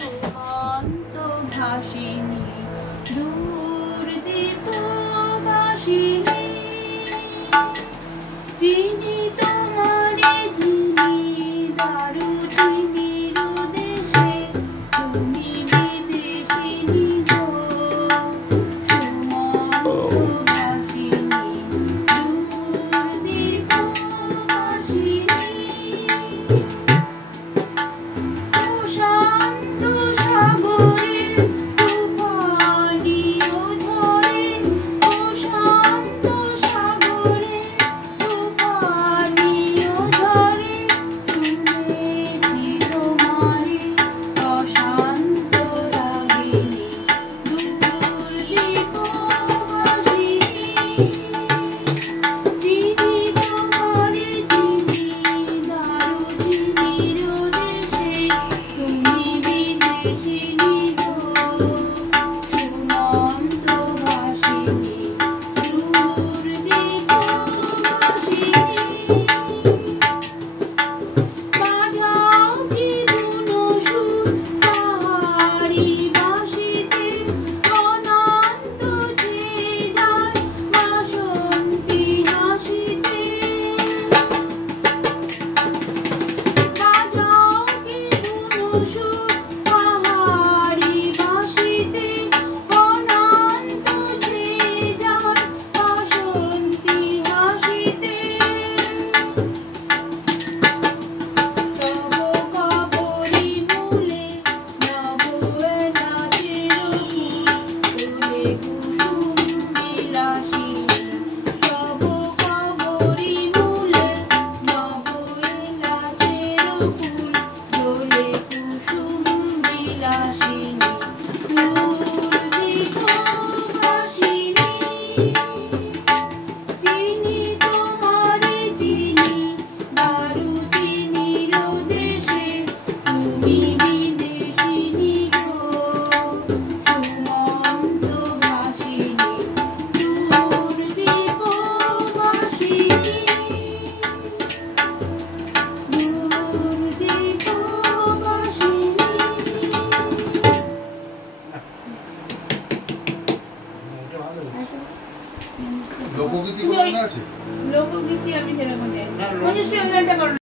সুমন্ত ভাসিনী দূরদীপবাসিনী যিনি তোমারে যিনি দারুচিনির দেশে তুমি বিদেশিনী গো সুমন্ত ভাসিনী দূরদীপবাসিনী প্রশান্ত সাগরে তুফানি ও ঝড়ে প্রশান্ত সাগরে তুফানি ও ঝড়ে শুনেছি তোমারে অশান্ত রাগিনী দূরদীপবাসিনী যিনি তোমারে যিনি দারুচিনির দেশে তুমি বিদেশিনী গো সুমন্ত ভাসিনী দূরদীপবাসিনী বাজাও কি বুনো সুর পাহাড়ি বাঁশিতে অনন্ত চেয়ে যায় বাসন্তী হাসিতে বাজাও কি বুনো সুর পাহাড়ি বাঁশিতে অনন্ত চেয়ে যায় বাসন্তী হাসিতে তব কবরী মূলে নব নাচের ফুলে কুসুম বিলাসিনী তব কবরী মূলে নব নাচের ফুল দোলে কুসুম বিলাসিনী দূরদীপবাসিনী যিনি তোমারে যিনি দারুচিনির দেশে তুমি বিদেশিনী গো সুমন্ত ভাসিনী দূরদীপবাসিনী লোকগীতি কোনো আছে? লোকগীতি আমি সেরকম জানি না। না, মনীষী ওই গানটা করো।